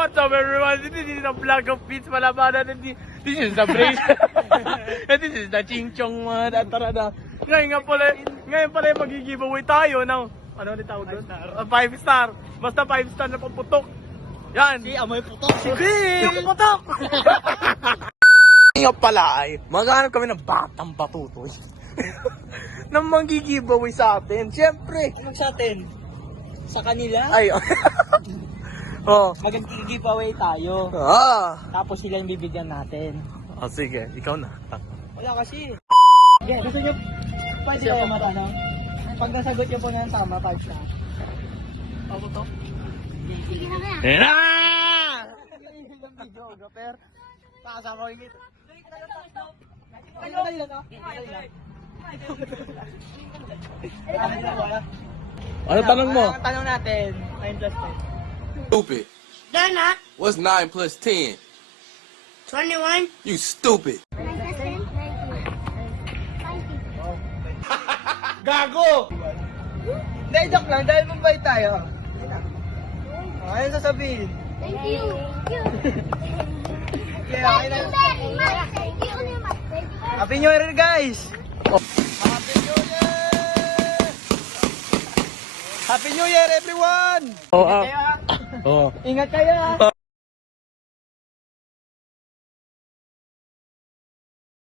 what's up everyone? This is the vlog of Peach Malabanan and this is the brace. And this is the Ching Chong mga tara na. Ngayon pala yung mag-giveaway tayo ng, ano ulit tawag doon? 5 star. Basta 5 star na pamputok. Yan. Si amoy putok. Sige, yung putok. Ngayon pala ay maghanap kami ng batang batutoy. Nang mag-giveaway sa atin. Siyempre. Ano sa atin? Sa kanila? Ay. Oh. Mag-giveaway tayo. Tapos sila yung bibigyan natin. Oh, sige, ikaw na. Wala kasi. Okay, gusto nyo, pwede kayo matanong? Pag nasagot nyo po na ng tama, 5 star. Ako to? Sige na kaya. Eh na! Ilang video, Gaper? Pakasama ko yung ito. Kanila to? Ano tanong mo? Ang tanong natin, 9 plus 10. Stupid. They're not. What's 9 plus 10? 21. You stupid. 9 plus 10. 90. Gago! Hindi, joke lang. Dahil Mumbai tayo. Ano sasabihin? Thank you. Okay, okay na. very much. Thank you. Happy New Year, guys! Happy New Year! Happy New Year, everyone! Oh, Ingat kayo, ha? oh.